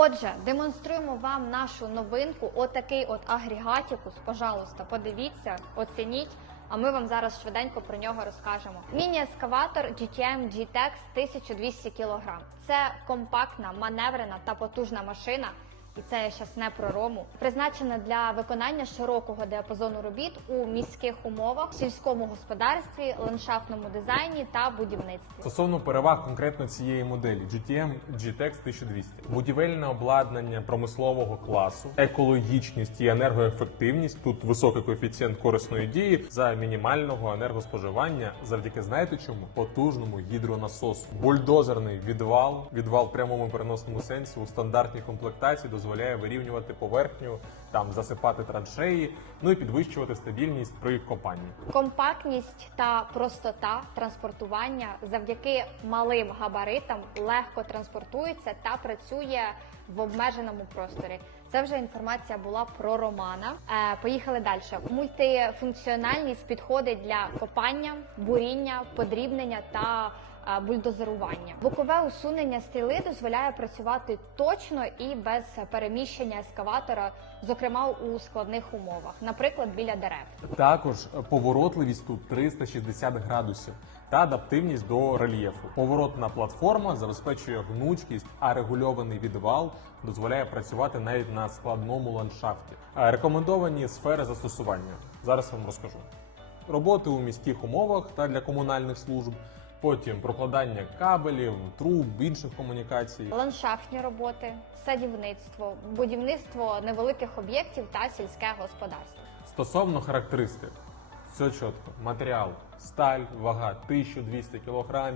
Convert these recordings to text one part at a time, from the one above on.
Отже, демонструємо вам нашу новинку. Отакий от агрегатікус. Пожалуйста, подивіться, оцініть. А ми вам зараз швиденько про нього розкажемо. Міні-ескаватор GTM GTEX 1200 кг. Це компактна, маневрена та потужна машина. І це я зараз не про рому. Призначена для виконання широкого діапазону робіт у міських умовах, сільському господарстві, ландшафтному дизайні та будівництві. Стосовно переваг конкретно цієї моделі GTM GTX 1200. Будівельне обладнання промислового класу, екологічність і енергоефективність. Тут високий коефіцієнт корисної дії за мінімального енергоспоживання завдяки знаєте чому? Потужному гідронасосу. Бульдозерний відвал, відвал в прямому переносному сенсі у стандартній комплектації дозволяє вирівнювати поверхню, там засипати траншеї, ну і підвищувати стабільність при копанні. Компактність та простота транспортування завдяки малим габаритам легко транспортується та працює в обмеженому просторі. Це вже інформація була про Романа. Е, поїхали далі. Мультифункціональність підходить для копання, буріння, подрібнення та бульдозерування. Бокове усунення стріли дозволяє працювати точно і без переміщення ескаватора, зокрема у складних умовах, наприклад, біля дерев. Також поворотливість тут 360 градусів та адаптивність до рельєфу. Поворотна платформа забезпечує гнучкість, а регульований відвал дозволяє працювати навіть на складному ландшафті. Рекомендовані сфери застосування. Зараз вам розкажу. Роботи у міських умовах та для комунальних служб, потім прокладання кабелів, труб, інших комунікацій. ландшафтні роботи, садівництво, будівництво невеликих об'єктів та сільське господарство. Стосовно характеристик, все чітко. Матеріал сталь, вага 1200 кг,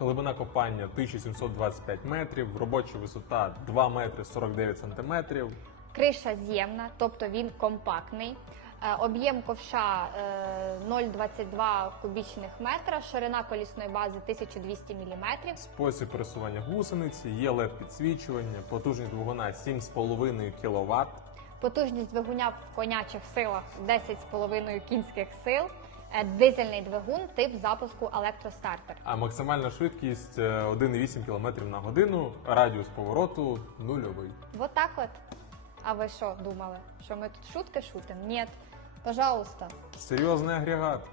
глибина копання 1725 метрів, робоча висота 2 метри 49 сантиметрів. Криша з'ємна, тобто він компактний. Е, Об'єм ковша е, 0,22 кубічних метра, ширина колісної бази 1200 мм. Спосіб пересування гусениці, є led підсвічування, потужність двигуна 7,5 кВт. Потужність двигуня в конячих силах 10,5 кінських сил. Е, Дизельний двигун, тип запуску електростартер. А максимальна швидкість е, 1,8 км на годину, радіус повороту нульовий. Вот так от. А ви що думали? Що ми тут шутки шутимо? Ні. Пожалуйста. Серйозний агрегат.